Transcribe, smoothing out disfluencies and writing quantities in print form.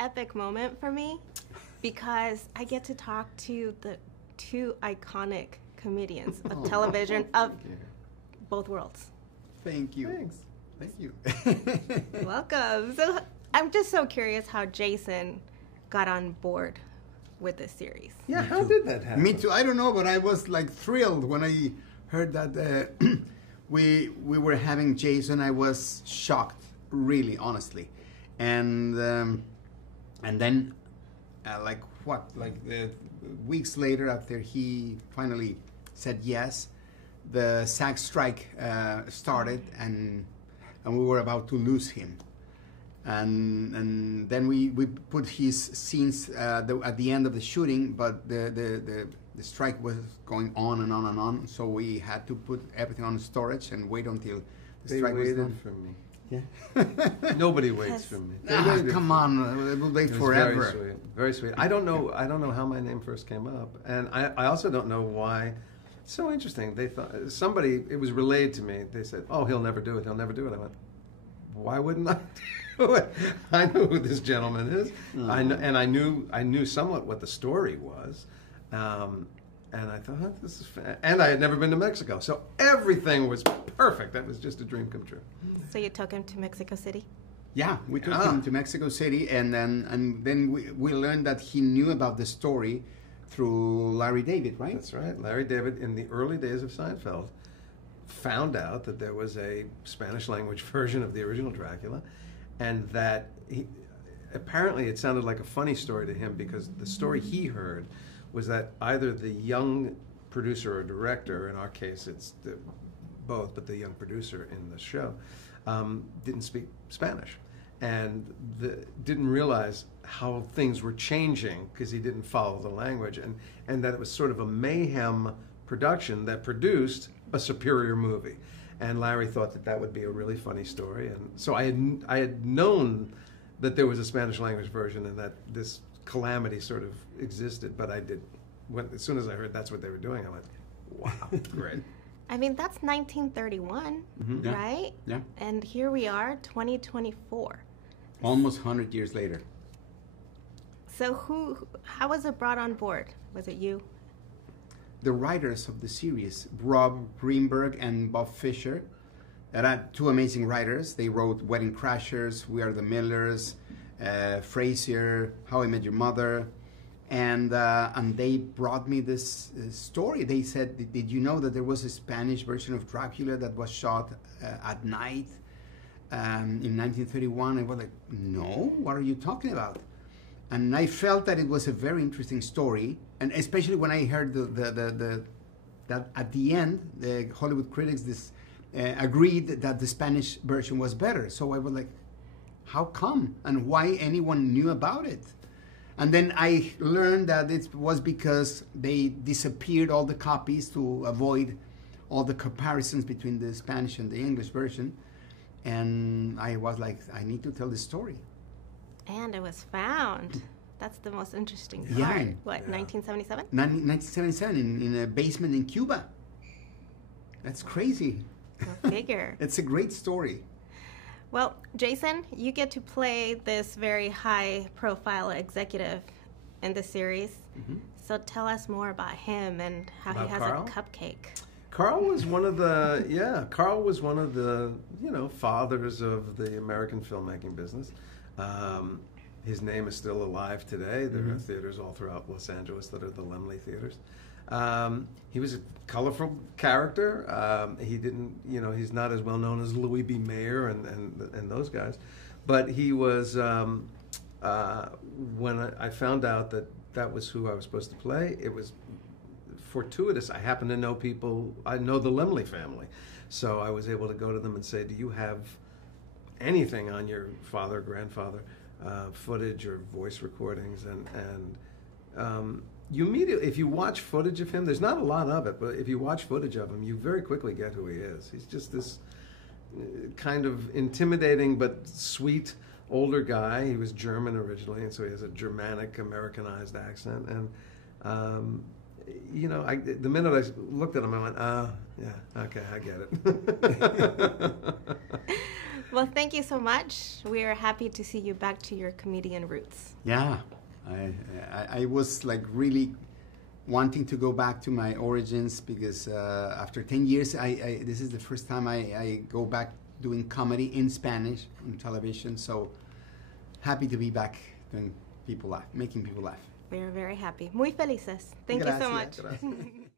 epic moment for me because I get to talk to the two iconic comedians of television of both worlds. Thank you. Thanks. Thank you. Welcome. So I'm just so curious how Jason got on board with this series. Yeah, how did that happen? Me too. I don't know, but I was like thrilled when I heard that we were having Jason. I was shocked, really, honestly, and then weeks later, after he finally said yes, the SAG strike started, and we were about to lose him. And then we put his scenes at the end of the shooting, but the strike was going on and on and on, so we had to put everything on storage and wait until the strike was done. For me. Yeah. Nobody waits for me. Come on, we'll wait forever. Very sweet. Very sweet. I don't know how my name first came up, and I also don't know why. It's so interesting. They thought it was relayed to me. They said, "Oh, he'll never do it. He'll never do it." I went, "Why wouldn't I do it? I know who this gentleman is. I knew somewhat what the story was." And I thought, this is and I had never been to Mexico, so everything was perfect. That was just a dream come true. So you took him to Mexico City? Yeah, we took him to Mexico City, and then we learned that he knew about the story through Larry David, right? That's right. Larry David, in the early days of Seinfeld, found out that there was a Spanish language version of the original Dracula, and that apparently it sounded like a funny story to him because the story he heard was that either the young producer or director, in our case it's both, but the young producer in the show, didn't speak Spanish and didn't realize how things were changing because he didn't follow the language, and that it was sort of a mayhem production that produced a superior movie. And Larry thought that would be a really funny story, and so I had known that there was a Spanish language version and that this calamity sort of existed, but as soon as I heard that's what they were doing, I went, wow, great. I mean, that's 1931, right? Yeah. And here we are, 2024. Almost 100 years later. So how was it brought on board? Was it you? The writers of the series, Rob Greenberg and Bob Fisher, that are two amazing writers. They wrote Wedding Crashers, We Are the Millers, Frasier, How I Met Your Mother, and they brought me this story. They said, "Did you know that there was a Spanish version of Dracula that was shot at night in 1931?" I was like, "No, what are you talking about?" And I felt that it was a very interesting story, and especially when I heard that at the end, the Hollywood critics agreed that the Spanish version was better. So I was like, how come? And why anyone knew about it? And then I learned that it was because they disappeared all the copies to avoid all the comparisons between the Spanish and the English version. And I was like, I need to tell the story. And it was found. That's the most interesting part. Yeah. What, 1977? 1977 in a basement in Cuba. That's crazy. Go figure. It's a great story. Well, Jason, you get to play this very high-profile executive in the series. Mm-hmm. So tell us more about him and how he has Carl? a cupcake. Carl was one of the fathers of the American filmmaking business. His name is still alive today. There are theaters all throughout Los Angeles that are the Laemmle theaters. He was a colorful character. He didn't, he's not as well known as Louis B. Mayer and those guys. But he was, when I found out that was who I was supposed to play, it was fortuitous. I happen to know people, I know the Laemmle family. So I was able to go to them and say, do you have anything on your father, grandfather, footage or voice recordings? And you immediately, if you watch footage of him, there's not a lot of it, but if you watch footage of him, you very quickly get who he is. He's just this kind of intimidating but sweet older guy. He was German originally, and so he has a Germanic Americanized accent. And the minute I looked at him, I went, yeah, okay, I get it. Well, thank you so much. We are happy to see you back to your comedian roots. Yeah, I was like really wanting to go back to my origins because after 10 years, this is the first time I go back doing comedy in Spanish on television. So happy to be back doing people laugh, making people laugh. We are very happy. Muy felices. Thank you so much. Gracias.